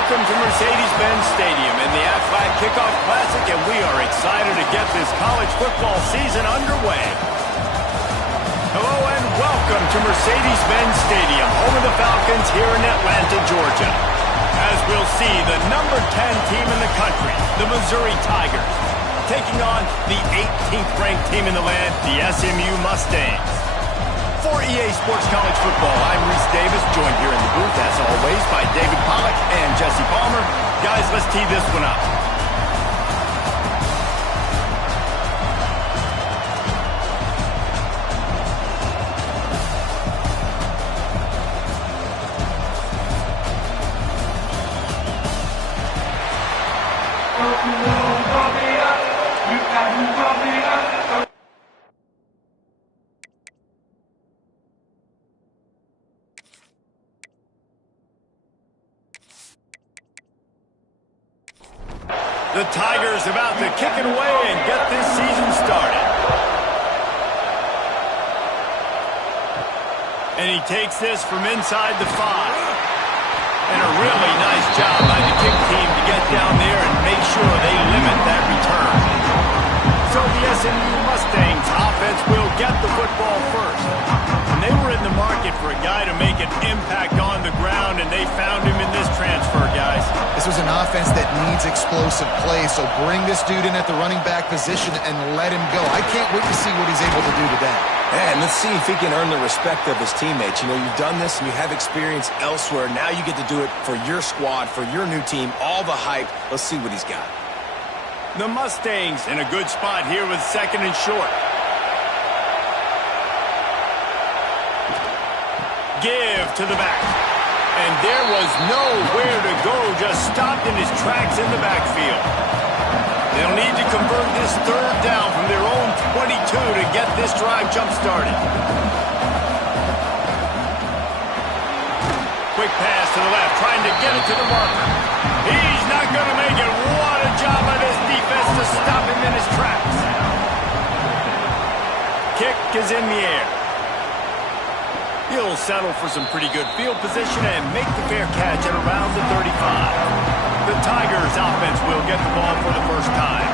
Welcome to Mercedes-Benz Stadium in the Aflac Kickoff Classic, and we are excited to get this college football season underway. Hello and welcome to Mercedes-Benz Stadium, home of the Falcons here in Atlanta, Georgia. As we'll see, the number 10 team in the country, the Missouri Tigers, taking on the 18th ranked team in the land, the SMU Mustangs. For EA Sports College Football, I'm Reese Davis, joined here in the booth, as always, by David Pollack and Jesse Palmer. Guys, let's tee this one up. The Tigers about to kick it away and get this season started. And he takes this from inside the 5. And a really nice job by the kick team to get down there and make sure they limit that return. So the SMU Mustangs offense will get the football first. And they were in the market for a guy to make an impact on the ground, and they found him in this transfer, guys. This was an offense that needs explosive play, so bring this dude in at the running back position and let him go. I can't wait to see what he's able to do today. And let's see if he can earn the respect of his teammates. You know, you've done this and you have experience elsewhere. Now you get to do it for your squad, for your new team, all the hype. Let's see what he's got. The Mustangs in a good spot here with second and short. Give to the back. And there was nowhere to go, just stopped in his tracks in the backfield. They'll need to convert this third down from their own 22 to get this drive jump-started. Quick pass to the left, trying to get it to the marker. He's not going to make it. What a job by this defense to stop him in his tracks. Kick is in the air. He'll settle for some pretty good field position and make the fair catch at around the 35. The Tigers offense will get the ball for the first time.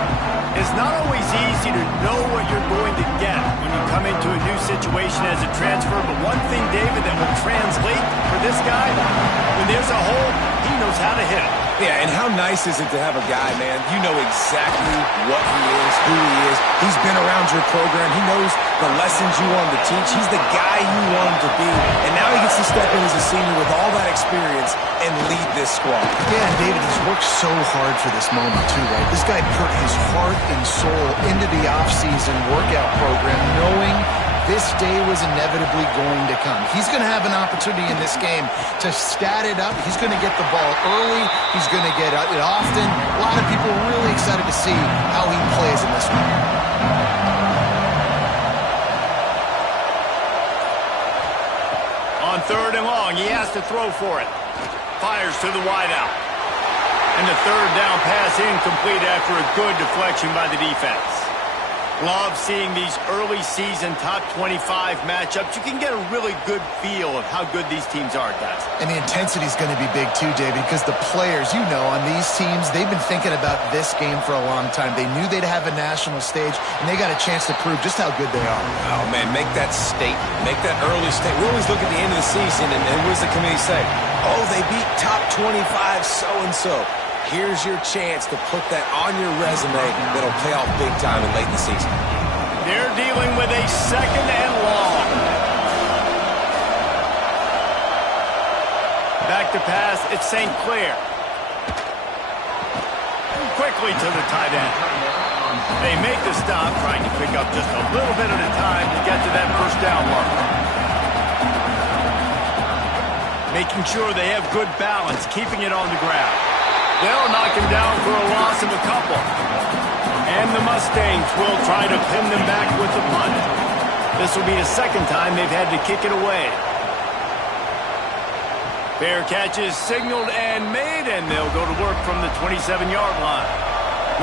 It's not always easy to know what you're going to get when you come into a new situation as a transfer, but one thing, David, that will translate for this guy, when there's a hole, he knows how to hit it. Yeah, and how nice is it to have a guy, man, you know exactly what he is, who he is. He's been around your program. He knows the lessons you want him to teach. He's the guy you want him to be. And now he gets to step in as a senior with all that experience and lead this squad. Yeah, and David, he's worked so hard for this moment, too, right? This guy put his heart and soul into the offseason workout program, knowing this day was inevitably going to come. He's going to have an opportunity in this game to stat it up. He's going to get the ball early. He's going to get it often. A lot of people are really excited to see how he plays in this one. On third and long, he has to throw for it. Fires to the wideout. And the third down pass incomplete after a good deflection by the defense. Love seeing these early season top 25 matchups. You can get a really good feel of how good these teams are, guys. And the intensity is going to be big too, David, because the players, you know, on these teams, they've been thinking about this game for a long time. They knew they'd have a national stage, and they got a chance to prove just how good they are. Oh, man, make that statement. Make that early statement. We always look at the end of the season, and what does the committee say? Oh, they beat top 25 so-and-so. Here's your chance to put that on your resume that'll pay off big time and late in the season. They're dealing with a second and long. Back to pass, it's St. Clair. Quickly to the tight end. They make the stop, trying to pick up just a little bit at a time to get to that first down mark. Making sure they have good balance, keeping it on the ground. They'll knock him down for a loss of a couple. And the Mustangs will try to pin them back with the punt. This will be the second time they've had to kick it away. Fair catch is signaled and made, and they'll go to work from the 27-yard line.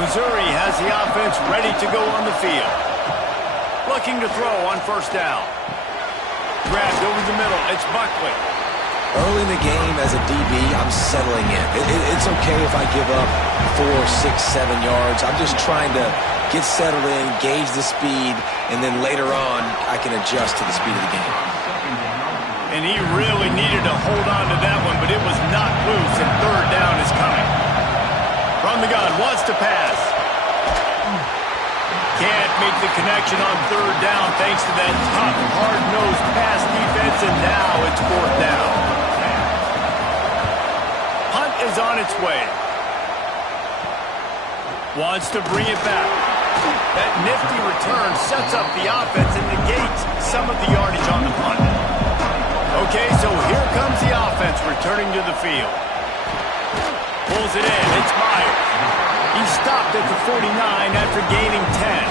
Missouri has the offense ready to go on the field. Looking to throw on first down. Grabbed over the middle. It's Buckley. Early in the game as a DB, I'm settling in. It's okay if I give up 4, 6, 7 yards. I'm just trying to get settled in, gauge the speed, and then later on, I can adjust to the speed of the game. And he really needed to hold on to that one, but it was not loose, and third down is coming. From the gun, wants to pass. Can't make the connection on third down thanks to that tough, hard-nosed pass defense, and now it's fourth down. Hunt is on its way. Wants to bring it back. That nifty return sets up the offense and negates some of the yardage on the punt. Okay, so here comes the offense returning to the field. Pulls it in. It's Myers. He stopped at the 49 after gaining 10.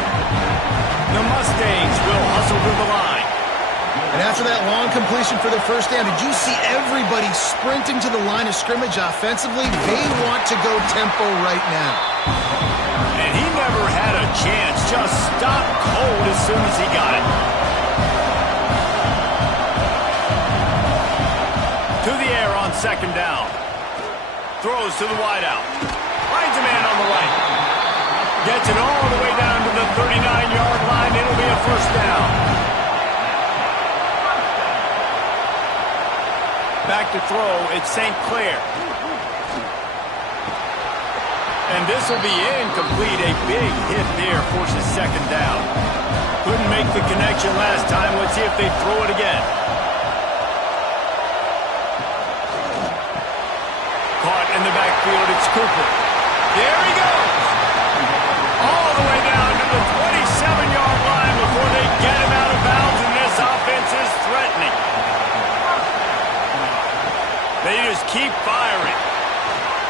The Mustangs will hustle to the line. And after that long completion for the first down, did you see everybody sprinting to the line of scrimmage offensively? They want to go tempo right now. And he never had a chance. Just stopped cold as soon as he got it. To the air on second down. Throws to the wideout. Finds a man on the right. Gets it all the way down to the 39-yard line. It'll be a first down. Back to throw. It's St. Clair. And this will be incomplete. A big hit there forces second down. Couldn't make the connection last time. Let's see if they throw it again. Caught in the backfield, it's Cooper. There he goes! All the way down to the 27-yard line before they get him out of bounds, and this offense is threatening. They just keep firing.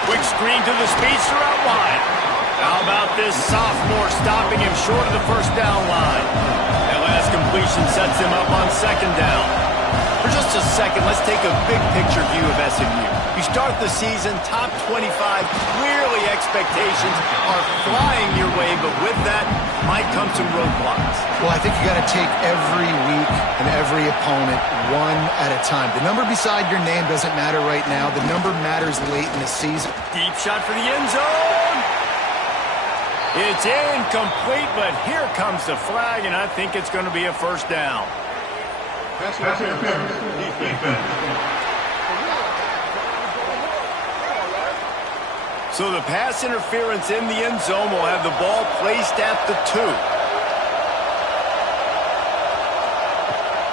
Quick screen to the speedster out wide. How about this sophomore stopping him short of the first down line? That last completion sets him up on second down. For just a second, let's take a big picture view of SMU. You start the season top 25, clearly expectations are flying your way, but with that might come some roadblocks. Well, I think you got to take every week and every opponent one at a time. The number beside your name doesn't matter right now. The number matters late in the season. Deep shot for the end zone. It's incomplete, but here comes the flag, and I think it's going to be a first down. So the pass interference in the end zone will have the ball placed at the 2.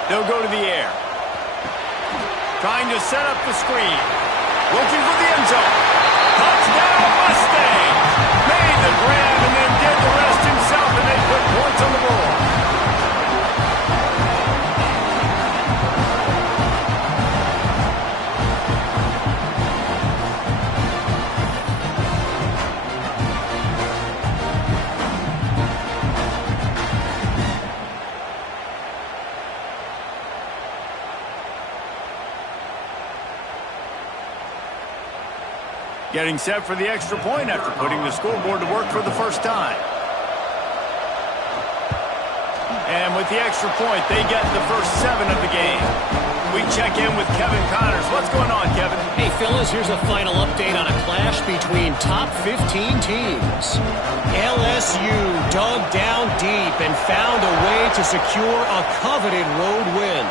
They'll go to the air. Trying to set up the screen. Looking for the end zone. Touchdown Mustangs! Made the grab and then did the rest himself, and they put points on the board. Getting set for the extra point after putting the scoreboard to work for the first time. And with the extra point, they get the first 7 of the game. We check in with Kevin Connors. What's going on, Kevin? Hey, fellas, here's a final update on a clash between top 15 teams. LSU dug down deep and found a way to secure a coveted road win.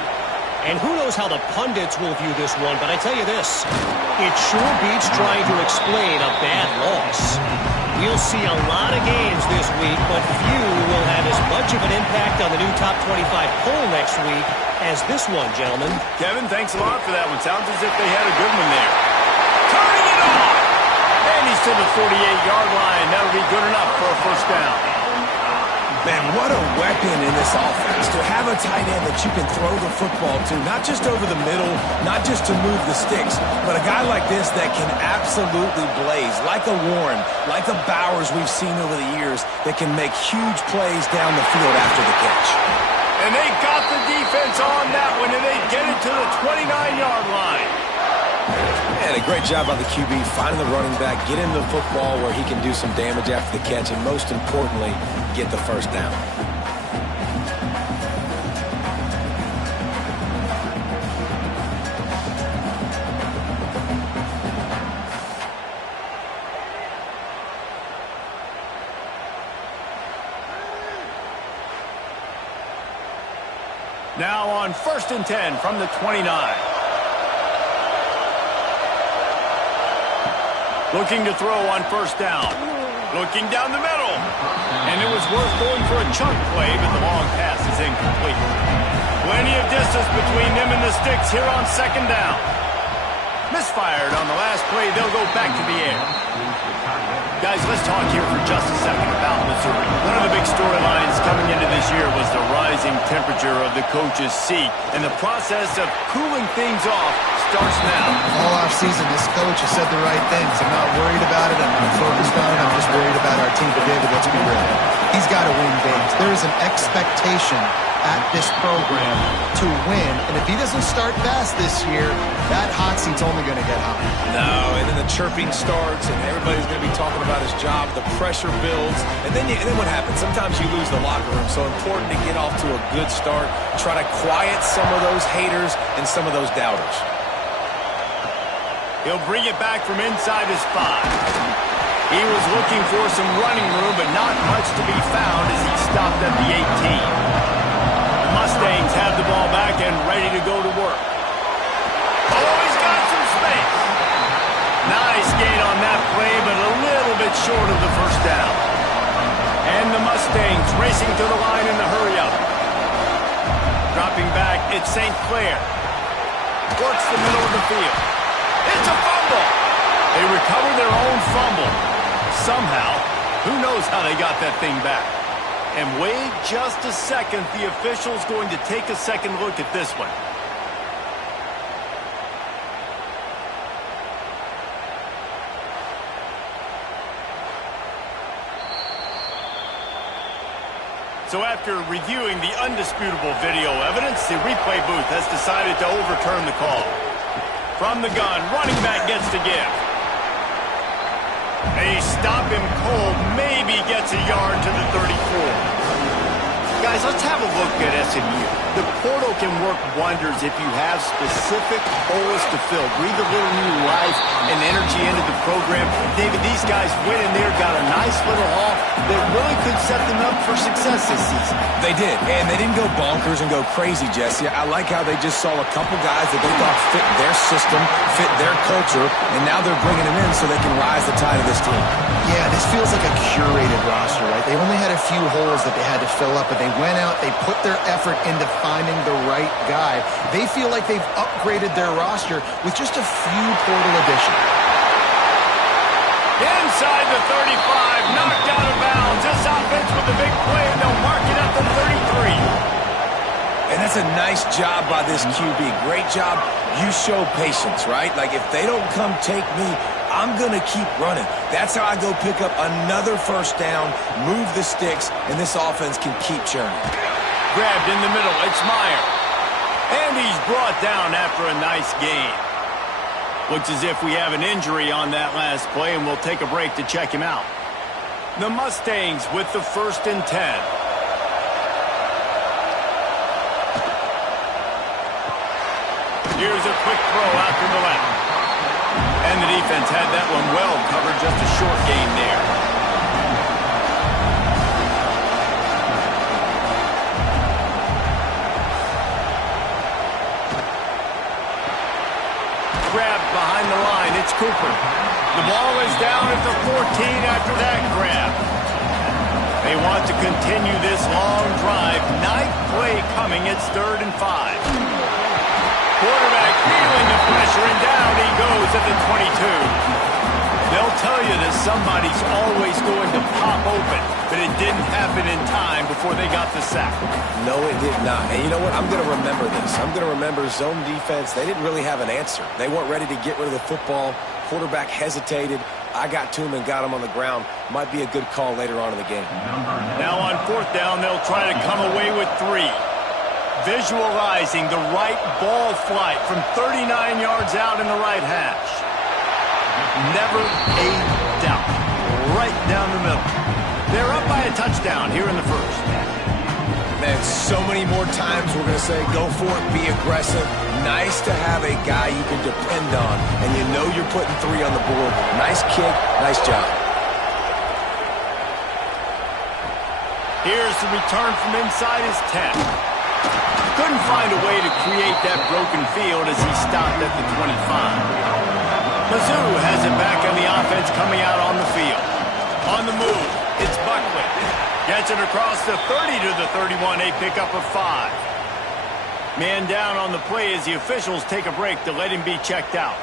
And who knows how the pundits will view this one, but I tell you this, it sure beats trying to explain a bad loss. We'll see a lot of games this week, but few will have as much of an impact on the new top 25 poll next week as this one, gentlemen. Kevin, thanks a lot for that one. Sounds as if they had a good one there. Turning it on! And he's to the 48-yard line. That'll be good enough for a first down. Man, what a weapon in this offense to have a tight end that you can throw the football to, not just over the middle, not just to move the sticks, but a guy like this that can absolutely blaze, like a Warren, like a Bowers we've seen over the years, that can make huge plays down the field after the catch. And they got the defense on that one, and they get it to the 29-yard line. And a great job by the QB finding the running back, get him the football where he can do some damage after the catch, and most importantly, get the first down. Now on 1st and 10 from the 29. Looking to throw on 1st down. Looking down the middle. And it was worth going for a chunk play, but the long pass is incomplete. Plenty of distance between them and the sticks here on 2nd down. Misfired on the last play. They'll go back to the air. Guys, let's talk here for just a second about Missouri. One of the big storylines coming into this year was the rising temperature of the coach's seat, and the process of cooling things off starts now. All offseason, this coach has said the right things. I'm not worried about it. I'm not focused on it. I'm just worried about our team. But David, let's be real. He's got to win games. There is an expectation at this program to win, and if he doesn't start fast this year, that hot seat's only going to get hot. No, and then the chirping starts, and everybody's going to be talking about his job. The pressure builds, and then what happens? Sometimes you lose the locker room, so important to get off to a good start. Try to quiet some of those haters and some of those doubters. He'll bring it back from inside his 5. He was looking for some running room, but not much to be found as he stopped at the 18. Mustangs have the ball back and ready to go to work. Oh, he's got some space. Nice gain on that play, but a little bit short of the 1st down. And the Mustangs racing to the line in the hurry-up. Dropping back, it's St. Clair. Works the middle of the field. It's a fumble. They recover their own fumble. Somehow, who knows how they got that thing back. And wait just a second, the official's going to take a second look at this one. So after reviewing the undisputable video evidence, the replay booth has decided to overturn the call. From the gun, running back gets to give. They stop him cold, maybe gets a yard to the 34. Guys, let's have a look at SMU. The portal can work wonders if you have specific holes to fill. Breathe a little new life and energy into the program. David, these guys went in there, got a nice little haul that really could set them up for success this season. They did, and they didn't go bonkers and go crazy, Jesse. I like how they just saw a couple guys that they thought fit their system, fit their culture, and now they're bringing them in so they can rise the tide of this team. Yeah, this feels like a curated roster, right? They only had a few holes that they had to fill up, but they went out, they put their effort into finding the right guy. They feel like they've upgraded their roster with just a few portal additions. Inside the 35, knocked out of bounds. This offense with the big play, and they'll mark it at the 33. And that's a nice job by this QB. Great job. You show patience, right? Like, if they don't come take me, I'm going to keep running. That's how I go pick up another 1st down, move the sticks, and this offense can keep churning. Grabbed in the middle, it's Meyer. And he's brought down after a nice gain. Looks as if we have an injury on that last play, and we'll take a break to check him out. The Mustangs with the 1st and 10. Here's a quick throw out to the left. And the defense had that one well covered, just a short gain there. Grabbed behind the line, it's Cooper. The ball is down at the 14 after that grab. They want to continue this long drive. 9th play coming, it's 3rd and 5. Quarterback feeling the pressure, and down he goes at the 22. They'll tell you that somebody's always going to pop open, but it didn't happen in time before they got the sack. No, it did not. And you know what? I'm going to remember this. I'm going to remember zone defense. They didn't really have an answer. They weren't ready to get rid of the football. Quarterback hesitated. I got to him and got him on the ground. Might be a good call later on in the game. Now on 4th down, they'll try to come away with 3. Visualizing the right ball flight from 39 yards out in the right hash. Never a doubt. Right down the middle. They're up by a touchdown here in the 1st. Man, so many more times we're going to say, go for it, be aggressive. Nice to have a guy you can depend on, and you know you're putting 3 on the board. Nice kick, nice job. Here's the return from inside his 10. Couldn't find a way to create that broken field as he stopped at the 25. Mizzou has it back on the offense coming out on the field. On the move, it's Buckley. Gets it across the 30 to the 31, a pickup of 5. Man down on the play as the officials take a break to let him be checked out.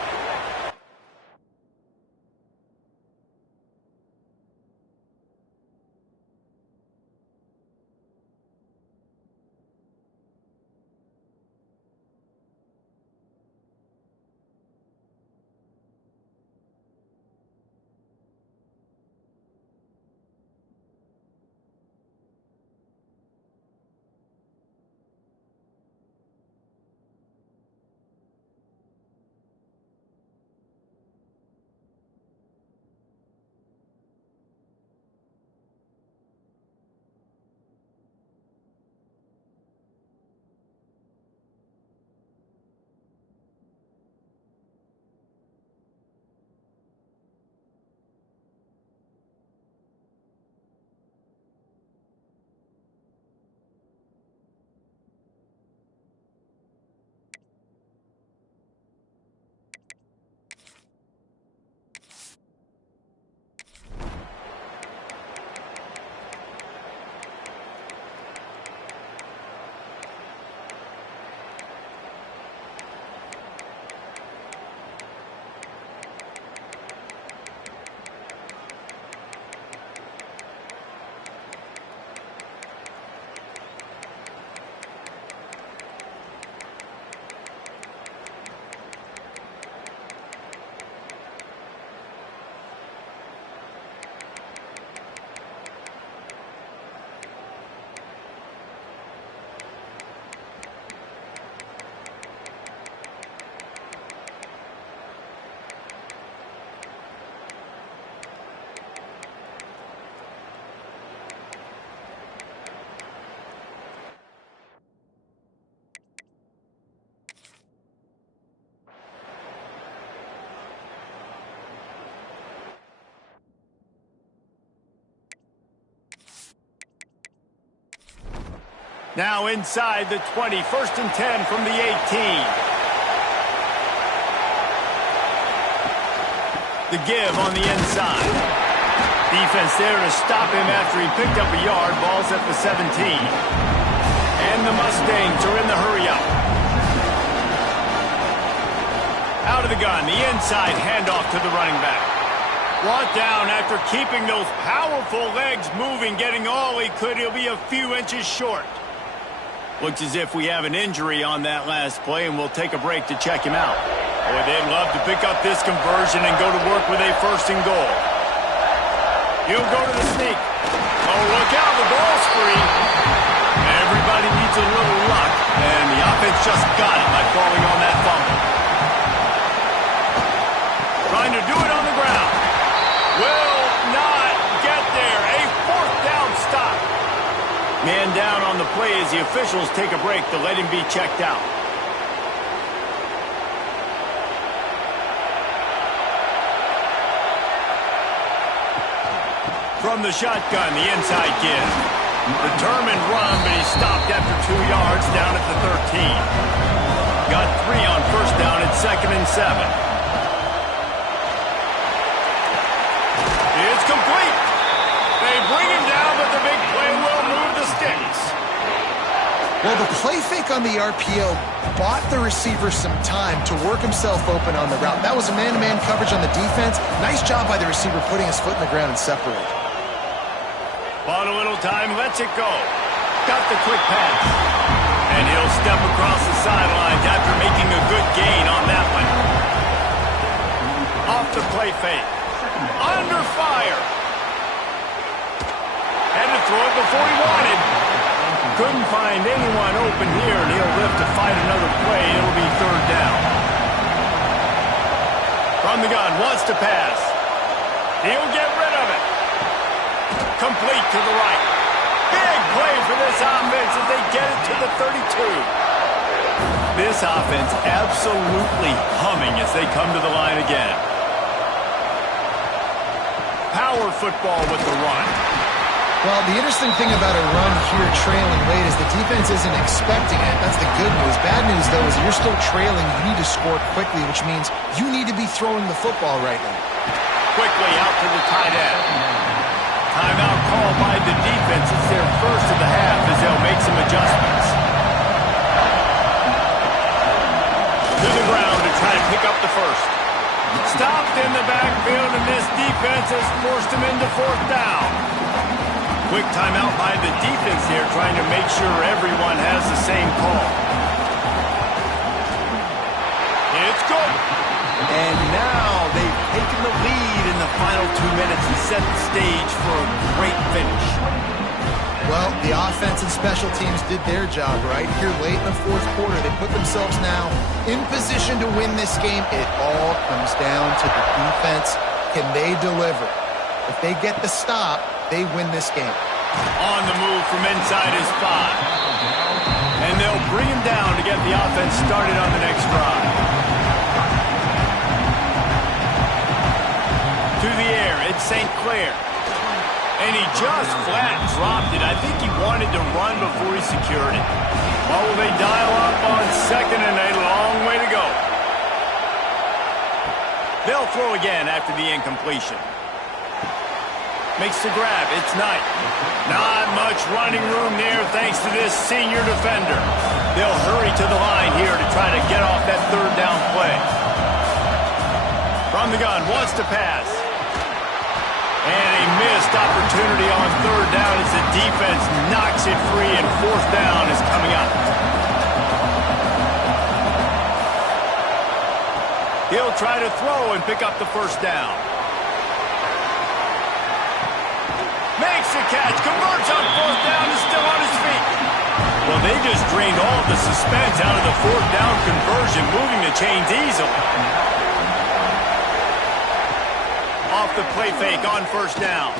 Now inside the 20, 1st and 10 from the 18. The give on the inside. Defense there to stop him after he picked up a yard. Ball's at the 17. And the Mustangs are in the hurry-up. Out of the gun, the inside handoff to the running back. Brought down after keeping those powerful legs moving, getting all he could. He'll be a few inches short. Looks as if we have an injury on that last play, and we'll take a break to check him out. Boy, they'd love to pick up this conversion and go to work with a 1st and goal. He'll go to the sneak. Oh, look out, the ball's free. Everybody needs a little luck, and the offense just got it by falling on that fumble. Trying to do it on the ground. Will not get there. A 4th down stop. Man down on the play as the officials take a break to let him be checked out. From the shotgun, the inside give. Determined run, but he stopped after 2 yards down at the 13. Got 3 on 1st down at 2nd and 7. It's complete. They bring him down, but the big play will move the sticks. Well, the play fake on the RPO bought the receiver some time to work himself open on the route. That was a man-to-man coverage on the defense. Nice job by the receiver putting his foot in the ground and separating. Bought a little time, lets it go. Got the quick pass. And he'll step across the sidelines after making a good gain on that one. Off the play fake. Under fire. Had to throw it before he wanted. Couldn't find anyone open here, and he'll lift to fight another play. It'll be 3rd down. From the gun, wants to pass. He'll get rid of it. Complete to the right. Big play for this offense as they get it to the 32. This offense absolutely humming as they come to the line again. Power football with the run. Well, the interesting thing about a run here trailing late is the defense isn't expecting it. That's the good news. Bad news, though, is you're still trailing. You need to score quickly, which means you need to be throwing the football right now. Quickly out to the tight end. Timeout called by the defense. It's their first of the half as they'll make some adjustments. To the ground to try to pick up the first. Stopped in the backfield, and this defense has forced him into fourth down. Quick timeout by the defense here, trying to make sure everyone has the same call. It's good. And now they've taken the lead in the final 2 minutes and set the stage for a great finish. Well, the offense and special teams did their job right here late in the fourth quarter. They put themselves now in position to win this game. It all comes down to the defense. Can they deliver? If they get the stop, they win this game. On the move from inside his 5. And they'll bring him down to get the offense started on the next drive. To the air, it's St. Clair. And he just flat dropped it. I think he wanted to run before he secured it. Oh, they dial up on second and a long way to go. They'll throw again after the incompletion. Makes the grab. It's Knight. Not much running room there thanks to this senior defender. They'll hurry to the line here to try to get off that third down play. From the gun, wants to pass. And a missed opportunity on third down as the defense knocks it free, and fourth down is coming up. He'll try to throw and pick up the first down. Makes the catch, converts on fourth down, is still on his feet. Well, they just drained all the suspense out of the fourth down conversion, moving the chains easily. Off the play fake on first down.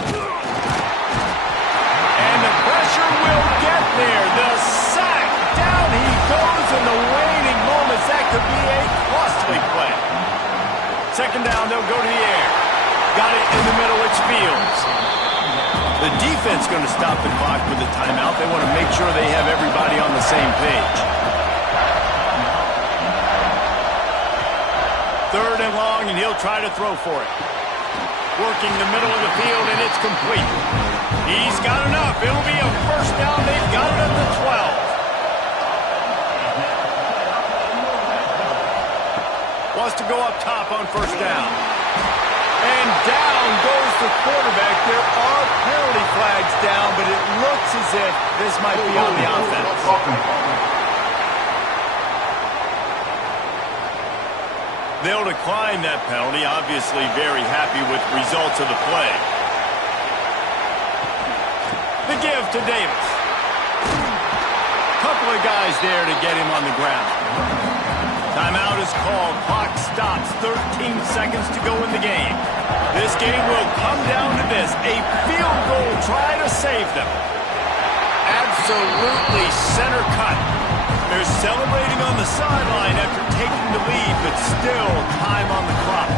And the pressure will get there. The sack. Down he goes in the waning moments. That could be a costly play. Second down, they'll go to the air. Got it in the middle, it's Fields. The defense going to stop the clock with a timeout. They want to make sure they have everybody on the same page. Third and long, and he'll try to throw for it. Working the middle of the field, and it's complete. He's got enough. It'll be a first down. They've got it at the 12. Wants to go up top on first down. And down goes the quarterback. There are penalty flags down, but it looks as if this might be on the offense. They'll decline that penalty, obviously very happy with results of the play. The give to Davis. Couple of guys there to get him on the ground. Timeout is called. Clock stops. 13 seconds to go in the game. This game will come down to this. A field goal try to save them. Absolutely center cut. They're celebrating on the sideline after taking the lead, but still time on the clock.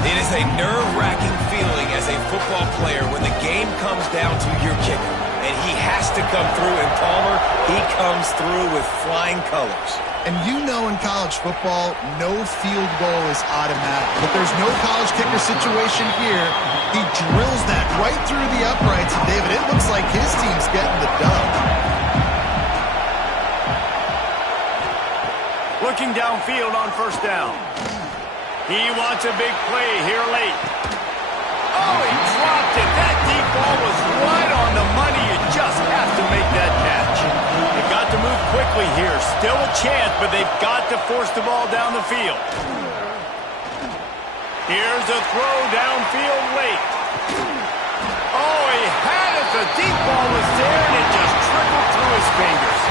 It is a nerve-wracking feeling as a football player when the game comes down to your kicker. And he has to come through, and Palmer, he comes through with flying colors. And you know in college football, no field goal is automatic. But there's no college kicker situation here. He drills that right through the uprights, and David, it looks like his team's getting the dub. Looking downfield on first down. He wants a big play here late. Oh, he dropped it. That deep ball was right on the money. You just have to make that catch. They've got to move quickly here. Still a chance, but they've got to force the ball down the field. Here's a throw downfield late. Oh, he had it. The deep ball was there, and it just trickled through his fingers.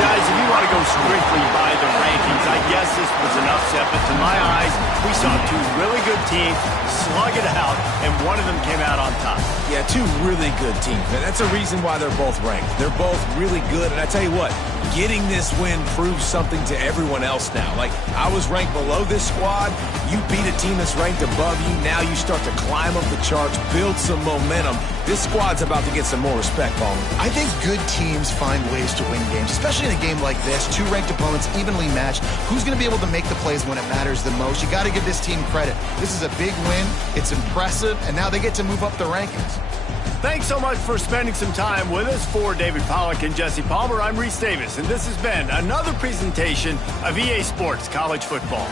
Guys, if you want to go strictly by the rankings, I guess this was an upset, but to my eyes, we saw two really good teams slug it out, and one of them came out on top. Yeah, two really good teams. And that's a reason why they're both ranked. They're both really good, and I tell you what, getting this win proves something to everyone else now. Like, I was ranked below this squad. You beat a team that's ranked above you. Now you start to climb up the charts, build some momentum. This squad's about about to get some more respect, Palmer. I think good teams find ways to win games, especially in a game like this. Two ranked opponents, evenly matched. Who's going to be able to make the plays when it matters the most? You got to give this team credit. This is a big win. It's impressive, and now they get to move up the rankings. Thanks so much for spending some time with us. For David Pollack and Jesse Palmer, I'm Reese Davis, and this has been another presentation of EA Sports College Football.